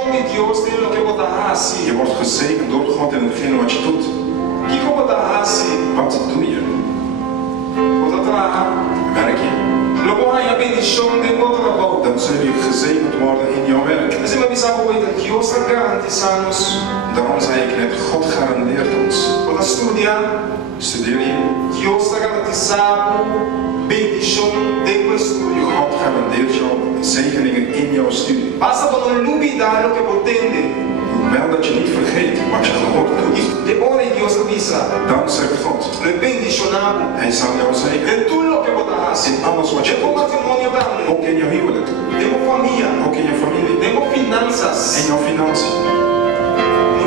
bendición de Dios en lo que vos haces. Je wordt gezegend door God in hetgene wat je doet. ¿Qué vos haces? Wat doe je? Vos trabajas. Werk je? Luego hay una bendición de tu trabajo. Dan zul je gezegend worden in jouw werk. Así me avisa hoy que Dios garantiza-nos. Daarom zei ik net, God garandeert ons. Vos estudiar. Studeer je? Dios ha garantizado bendición de tu estudio. God garandeert jou zegeningen in jouw studie. Basta con no olvidar lo que vos tenés. Wel dat je niet vergeet wat je gehoord hebt. De ora Dios avisa. Dan zegt God, Lo bendicionamos. Hij zal jou zegenen. En todo lo que vos haces. In alles wat je En tu doet. matrimonio también. Ook in jouw huwelijk. Tengo familia. Ook in je familie. Tengo finanzas. En jouw financiën.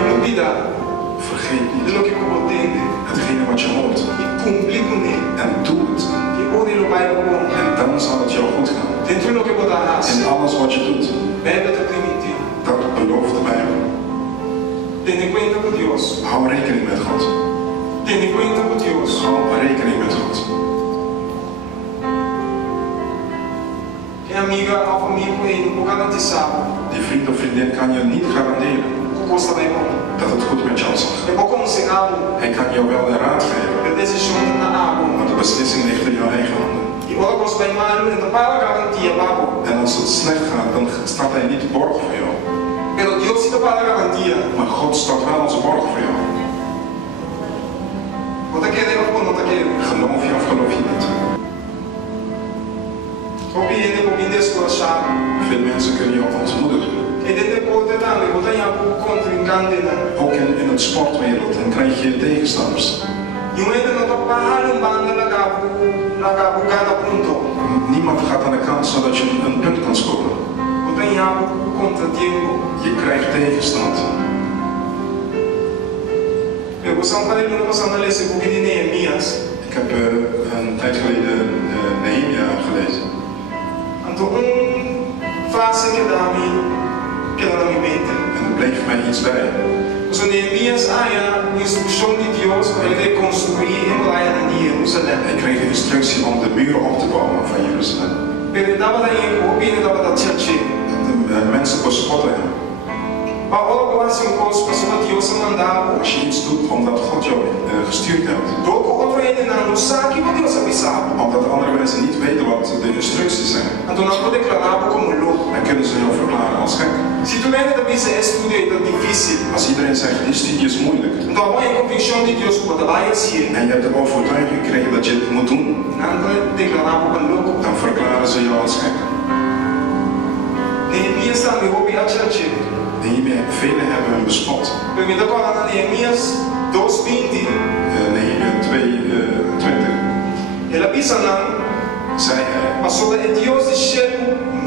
No olvidar Vergeet de niet lo que vos tenés. hetgene wat je hoort. Y cumplir con él. En doe het. Y ore lo vai bom. En dan zal het jou goed gaan. Dentro de lo que vos haces. In alles wat je doet. Bebe te permitir. Dat belooft de Bijbel. Ten en cuenta con Dios. Hou rekening met God. Ten en cuenta con Dios. Hou rekening met God. Que amiga ou amigo ele não garantizar. Die vriend of vriendin kan je niet garanderen O gosto vai bom. dat het goed met jou zal gaan. Eu vou aconselhar Hij kan jou wel een raad geven, a decisão na água. maar de beslissing ligt in jouw eigen handen. E ora gosto vai mal, então para garantia, babo. En als het slecht gaat, dan staat hij niet borg voor jou. Pero Dios sí te para garantia. Maar God staat wel als borg voor jou. Não tá querendo ou não tá querendo? Geloof je of geloof je niet? Compreende, compreende a sua chave. Veel mensen kunnen jou ontmoedigen. E dentro pode também, vou ter um contrincante na. Ook in het sportwereld, dan krijg je tegenstanders. E um ainda não tá para um bando lagabu cada ponto. Niemand gaat aan de kant zodat je een punt kan scoren. Vou ter contratempo. Je krijgt tegenstand. Eu vou só para ele não passar na lei boek de Neemias. Ik heb een tijd geleden Nehemia gelezen. Então frase que dá na minha mente. En er bleef mij iets bij. Dus Neemias a instrução de Deus para ele reconstruir a muralha de Jerusalém. Hij kreeg een instructie om de muren op te bouwen van Jeruzalem. Ele dava da ele dava da tchatche. De mensen bespotten hem. Maar ook als een koos pas wat Deus mandava. Als je iets doet omdat God jou gestuurd hebt. Ook outro ele não sabe o Deus avisava. Omdat andere mensen niet weten wat de instructies zijn. Então não pode declarar como louco. Dan kunnen ze jou verklaren als gek. Se tu ainda avisa estudo é difícil. Als iedereen zegt, die studie is moeilijk. Então a boa convicção de Deus pode lá assim. En je hebt de overtuiging gekregen dat je het moet doen. Não pode declarar como louco. Dan verklaren ze jou als gek. Neemias também ouve a tchatche. Velen hebben hem bespot. Permita agora na Neemias 2:20. Nehemia 2:20. Ele avisa não. Zei hij. Maar zodat het Deus de céu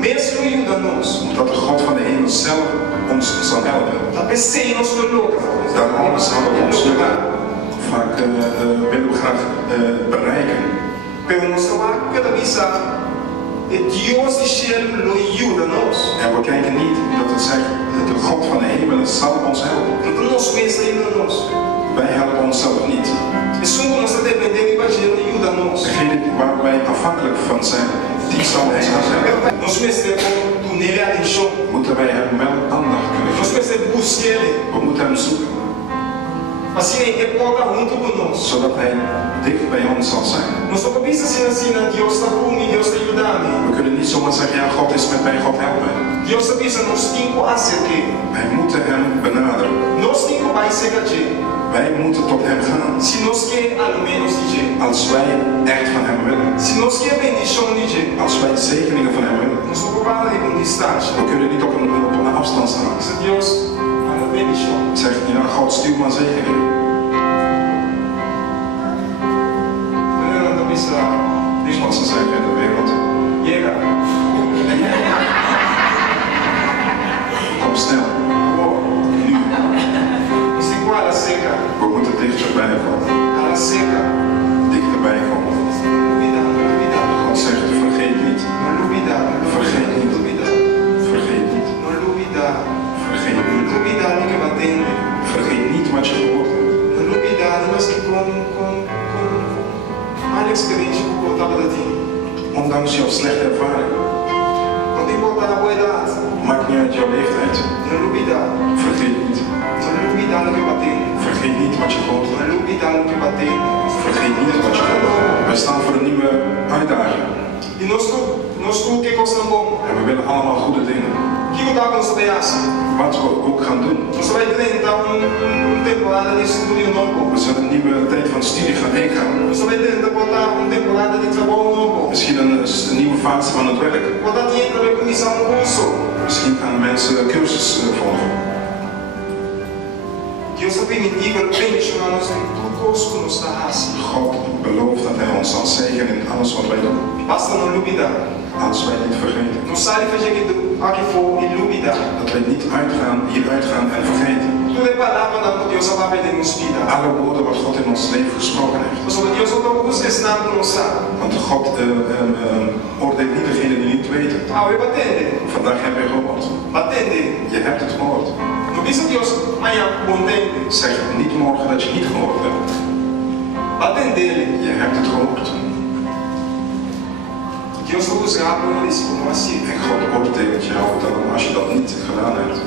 mesmo ajuda-nos. Omdat de God van de hemel zelf ons zal helpen. Dat pensei nos coloca. Daarom zal het ons vaak willen we graag bereiken. Pero nos toca cada visa. Het Deus de céu lo ajuda-nos. En we kijken niet dat het zegt, de God van de hemel zal ons helpen. Então nós mesmos ajuda-nos. Wij helpen onszelf niet. E soms nós dependemos do Evangelho ajuda-nos. Degene waar wij afhankelijk van zijn, die zal ons helpen. Nós mesmos do nele atenção. Moeten wij hem wel aandacht kunnen Nós geven. mesmos buscar ele. We moeten hem zoeken. Assim ele pode junto conosco. Zodat hij dicht bij ons zal zijn. Nós não podemos assim, Deus está comigo, Deus está ajudando. We kunnen niet zomaar zeggen, ja, God is met mij, God helpt mij. Deus avisa, nós temos que acertar. Wij moeten hem benaderen. Nós temos que vai ser que Wij moeten tot hem gaan. se nós quer ao menos de Als wij echt van hem willen. se nós quer bendição de Als wij zegeningen van hem willen. nós não podemos ir com distância. We kunnen niet op een afstand staan. Se Deus fala bendição. Zeg, ja, God stuur maar zegeningen. Não avisa. Zoals ze zeggen in de wereld. Chega. Kom snel. Oh, Nu. isso igual a seca. We moeten dichterbij komen. A seca. Dichterbij komen. God zegt, vergeet niet. Vergeet niet. Vergeet niet. Vergeet niet. Vergeet niet wat je gehoord hebt. Ondanks jouw slechte ervaring. não importa a boa idade. Maakt niet uit jouw leeftijd. Não duvida. Vergeet niet. Não duvida no que bater. Vergeet niet wat je gehoord hebt. Não duvida no que bater. Vergeet niet wat je gehoord hebt. Wij staan voor een nieuwe uitdaging. E nós tudo que coisa bom. En we willen allemaal goede dingen. Que o dá com essa pedaço. Wat we ook gaan doen. Você vai tentar temporada de estudo novo. We zullen een nieuwe tijd van studie gaan ingaan. Você vai tentar botar temporada de trabalho novo. Misschien een nieuwe fase van het werk. Botar dinheiro para começar curso. Misschien gaan mensen cursus volgen. Deus é permitível bendicionar-nos em tudo que nos dá. God belooft dat Hij ons zal zegenen in alles wat wij doen. Basta não duvidar. Als wij niet vergeten. Não sai fazer aqui for e duvidar. Dat wij niet hieruit gaan en vergeten. Tudo é palavra da Deus a papai de nos vida. Alle woorden wat God in ons leven gesproken heeft. Mas Deus não busca ensinar para nós. Want God oordeelt niet degene die niet weten. Ah, eu batende. Vandaag heb je gehoord. Batende. Je hebt het gehoord. Não diz Deus, amanhã, contente. Zeg niet morgen dat je niet gehoord hebt. Batende. Je hebt het gehoord. Deus vai buscar por nós como assim. En God oordeelt jou dan als je dat niet gedaan hebt.